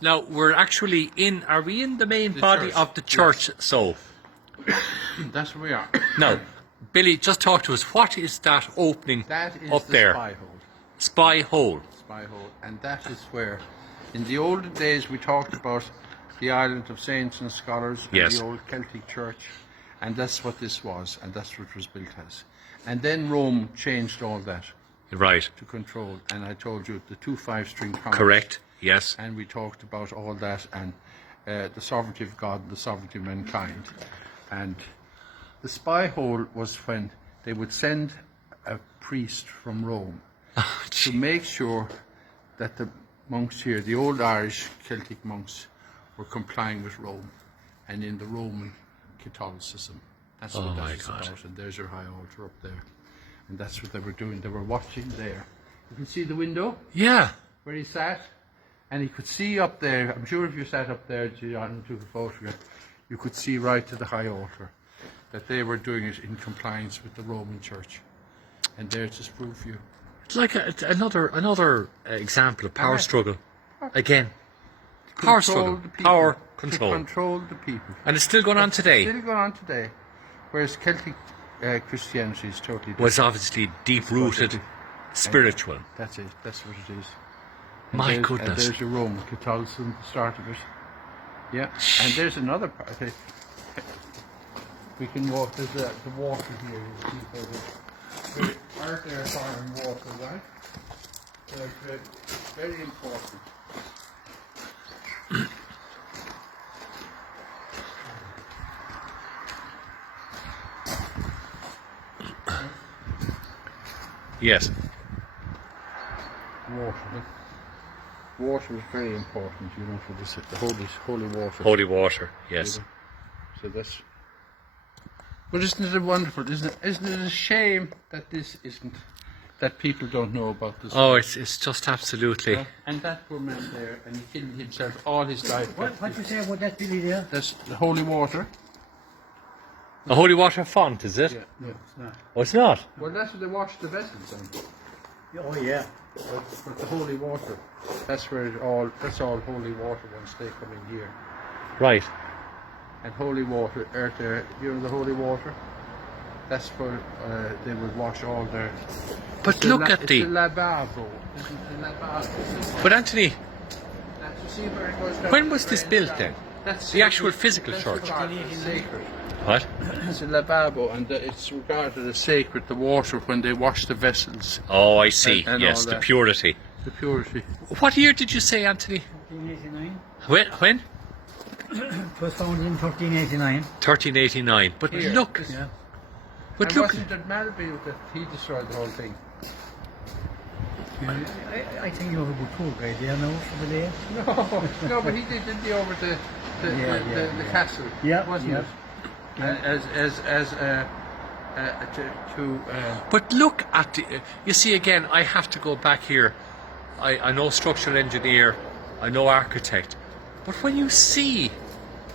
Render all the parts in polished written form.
Now, we're actually are we in the main The body church, of the church? yes. So, That's where we are. now, Billy, just talk to us. What is that opening That is up the there? spy hole. Spy hole. Spy hole. And that is where, in the olden days, we talked about the island of saints and scholars and Yes. the old Celtic church. And that's what this was, and that's what it was built as. And then Rome changed all that Right. to control. And I told you the 2 5-string columns. Correct. Yes. And we talked about all that and the sovereignty of God and the sovereignty of mankind. And the spy hole was when they would send a priest from Rome to make sure that the monks here, the old Irish Celtic monks, were complying with Rome and in the Roman Catholicism. That's what that is about. And there's your high altar up there. And that's what they were doing. They were watching there. You can see the window Yeah. where he sat. And he could see up there, I'm sure if you sat up there, John, and took a photograph, you could see right to the high altar that they were doing it in compliance with the Roman Church. And there's just proof for you. It's like another example of power struggle. Again. Power struggle. Power control. To control the people. And it's still going on today. Still going on today. Whereas Celtic Christianity is totally different. Was obviously deep-rooted, spiritual. That's it. That's what it is. My And goodness. there's your Roman Catholicism, the start of it. Yeah. And there's another part. We can walk. There's the water here. You see there's aren't there foreign water, right? They're very important. Yes. Water. Water is very important, you know, for this, the holy water. Holy water. Yes. So that's. But isn't it wonderful? Isn't it a shame that this isn't, that people don't know about this? Oh, it's just absolutely. Yeah. And that poor man there, and he killed himself all his life. What do you say about that Billy there? That's the holy water. A holy water font, is it? Yeah. No, it's not. Oh, it's not. Well, that's what they wash the vessels on. Oh yeah. But the holy water, that's where that's all holy water once they come in here. Right. And holy water, earth there, you know the holy water? That's where they would wash all their... But It's look the at it's the. the lavabo. Isn't the lavabo? But Anthony, That's, you see where it goes down when to was the this rain built down? then? That's The actual physical that's church. regarded as sacred. What? It's a lavabo, and it's regarded as sacred, the water, when they wash the vessels, Oh, I see. And Yes, all the that. purity. the purity. What year did you say, Anthony? 1389. When? It was founded in 1389. 1389. But Here. look. Yeah. But And look. wasn't it Melville that he destroyed the whole thing? I think you have a good tour guide there now for the day. No, but he didn't he, over the Yeah. castle, Yeah, wasn't yeah. it? As But look at the. You see, again, I have to go back here. I know structural engineer, I know architect. But when you see,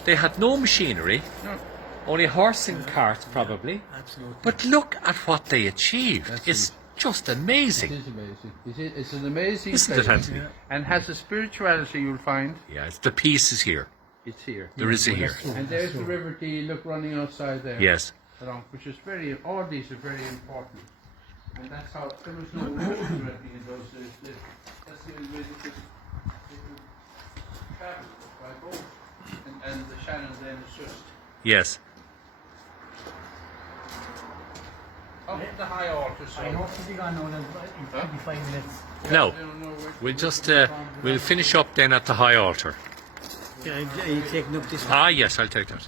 they had no machinery, no, only horse and carts probably. Absolutely. But look at what they achieved. That's It's just it amazing. is amazing. It's an amazing Isn't place. it, Anthony? And has a spirituality, you'll find. Yeah, it's the pieces here. It's here. There is a here. And there's the River Dee, look, running outside there. Yes. Along, which is all these are very important. And that's how, there was no road or anything in those days. That's the only way they could travel, by boat. And the Shannon then is just Yes. up the high altar. So I hope to be gone now in 25 minutes. Now, I don't know where- we'll just we'll finish up then at the high altar. Are you taking up this one? Ah, yes, I'll take that.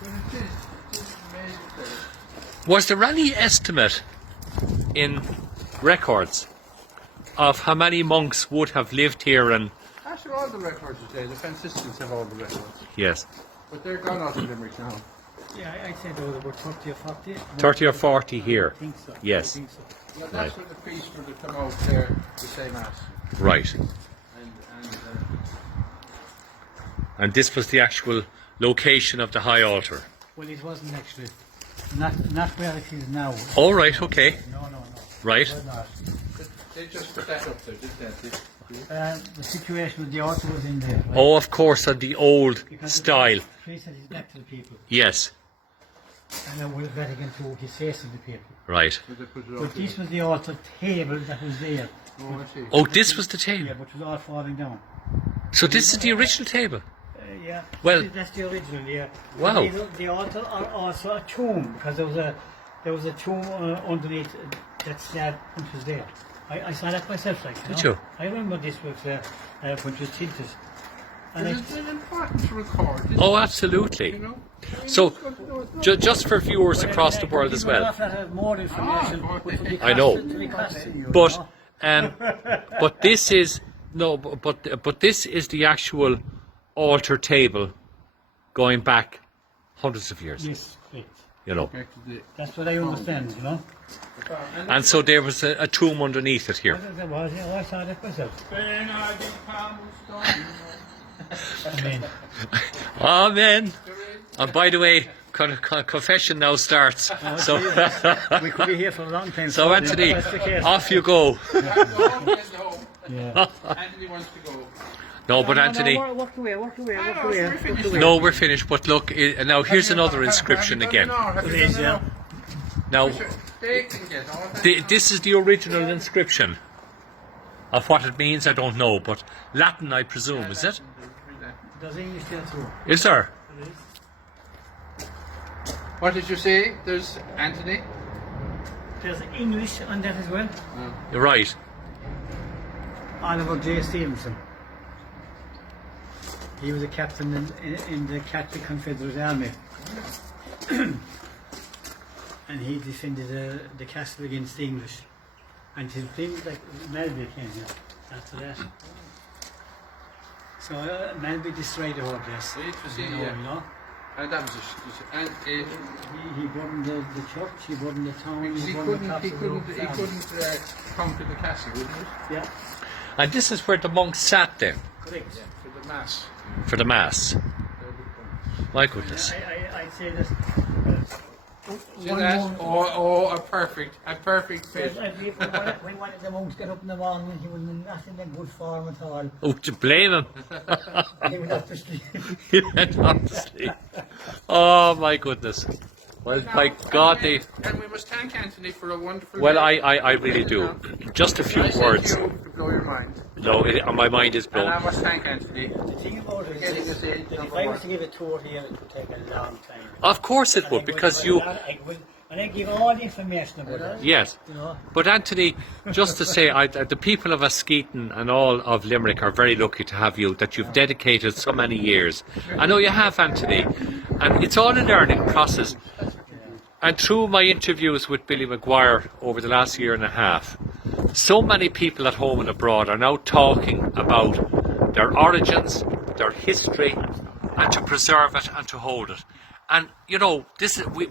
But it is. It's amazing place. Was there any estimate in records of how many monks would have lived here? And Actually, all the records today, the Franciscans have all the records. yes, But they're gone out of Limerick now. Yeah, I'd say there was about 30 or 40. 30 or 40 here. I think so. Yes. I think so. Yeah, that's Right. where the priests were to come out there to say mass. Right. And And this was the actual location of the high altar. Well, it wasn't actually. Not where it is now. All right, okay. No. Right. It was not. but they just put that up there, didn't they? The situation with the altar was in there. Right? Oh, of course, on the old Because style. The priest had his back to the people. Yes, And then with Vatican II, he's facing the people. right. So they put it up But there. this was the altar table that was there. Oh, I see. Oh, this was the Yeah, table. but it was all falling down. So this is the original table. Yeah. Well- that's the original. Yeah. Wow. The altar are also a tomb because there was a tomb underneath that slab which was there. I saw that myself. Like, Did you? I remember this was when it was tinted. And But it's important to record, isn't Oh, it? absolutely. You know? So, It's good to know it's not- Just for viewers across the world as well. More information. Ah, which would be I know. costed to be costed, you But know. but this is no, but this is the actual altar table going back hundreds of years. Yes, correct. You know, Back to the- That's what I understand, you know. and so there was a tomb underneath it here. What was it? I saw that myself. I mean, Amen. And by the way, confession now starts. So, we could be here for a long time. so Anthony, That's the case. off you go. Yeah. Anthony wants to go. No, but No, Anthony. walk away. we're finished. No, we're finished. But look, now here's another inscription again. It is, yeah. Now, this is the original inscription. Of what it means, I don't know, but Latin, I presume, is it? There's English there too. Is there? It is. What did you say? There's Anthony? There's English on that as well. You're right. Oliver J. Stevenson. He was a captain in the Catholic Confederate Army. And he defended the castle against the English. And his things like Melby came here after that. So Melby destroyed the whole place. It was You here, know, yeah. you know. And that was He burned the church, he burned the town, because he he burned the couldn't, top he of the couldn't, roof he down. couldn't come to the castle, wouldn't he? Yeah, And this is where the monks sat then correct. For the mass. for the mass. My goodness. I'd say that. See that? A perfect fit. I believe when one of the monks got up in the morning, he was not in a good form at all. Oh, to blame him. He would have to sleep. He went on to sleep. Oh my goodness. Well, by God, they. And we must thank Anthony for a wonderful Well, day. I really do. Just a few I said words. you to blow your mind. No, my mind is And I blown. must thank Anthony. The thing about it Getting is us in, that if number I one. was to give a tour here, it would take a long time. Of course it would, because you. And I give all the information about it. Yes. You know, But Anthony, just to say, the people of Askeaton and all of Limerick are very lucky to have you, that you've dedicated so many years. I know you have, Anthony, and it's all a learning process. And through my interviews with Billy Maguire over the last year and a half, so many people at home and abroad are now talking about their origins, their history, and to preserve it and to hold it. And you know,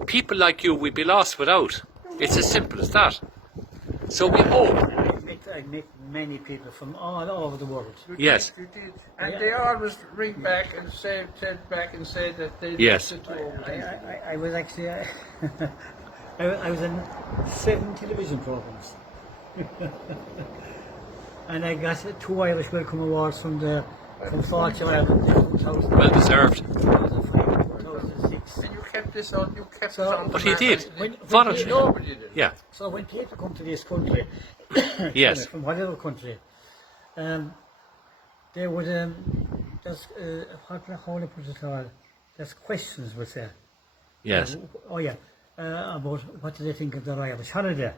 people like you, we'd be lost without. It's as simple as that. So we hope. I met many people from all over the world. Yes. You did. And they always ring back and say that they Yes. did it over. I was actually, I was in 7 television programs. And I got 2 Irish Welcome Awards from Fortune Ireland in 2000. Well deserved. 2006. And you kept this on. You kept So- it on. But he did. When Voluntary. Nobody did it. Yeah. So when people come to this country, Yes. from whatever country, they would just how do I put it all? There's questions would say. Yes. Oh yeah, about what do they think of their Irish holiday?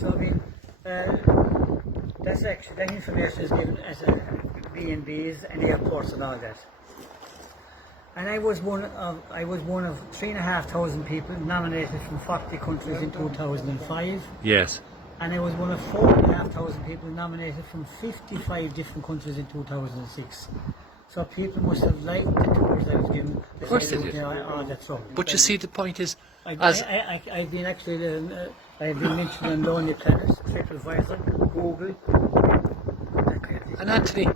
So I mean, that information is given as a B&Bs and airports and all that. And I was one of 3,500 people nominated from 40 countries in 2005. Yes. And I was one of 4,500 people nominated from 55 different countries in 2006. So people must have liked the tours I was given. Of course they did. Oh, that's wrong. But you see, the point is, I've as been actually, I've been mentioned on Lonely Planet, TripAdvisor, Google. and Anthony,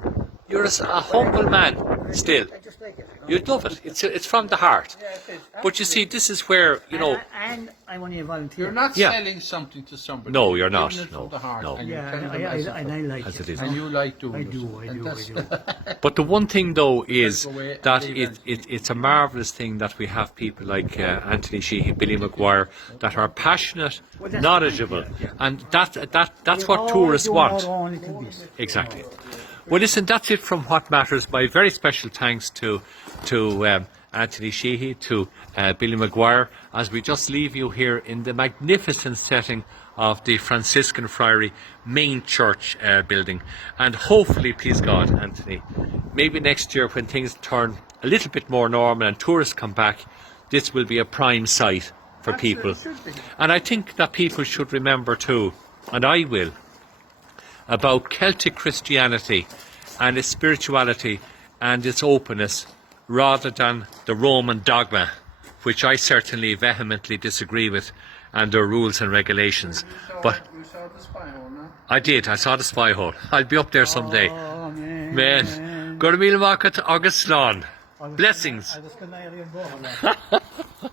you're a humble man still. I just like it. You'd love it. It's from the heart. Yeah, it is. But you see, this is where, you know, And I'm only a volunteer. You're not Yeah. selling something to somebody. No, you're giving not. it No, from the heart, no. and you're Yeah, telling them and I like As it. it is. and you like doing I it. do, And that's- But the one thing, though, is Go away that and leave it's a marvellous thing that we have people like Anthony Sheehy, Billy Maguire, that are passionate, Well, that's knowledgeable, and that's We're what all tourists doing want. our own little bit. Exactly. Well, listen, that's it from What Matters. My very special thanks to Anthony Sheehy, to Billy Maguire, as we just leave you here in the magnificent setting of the Franciscan Friary main church building. And hopefully, please God, Anthony, maybe next year when things turn a little bit more normal and tourists come back, this will be a prime site for people. And I think that people should remember too, and I will, about Celtic Christianity and its spirituality and its openness, rather than the Roman dogma, which I certainly vehemently disagree with, and their rules and regulations. But You saw the spy hole, no? I did, I saw the spy hole. I'll be up there someday. Oh, man. Man, go to Míle Mácat agus Slán. Blessings. I was going to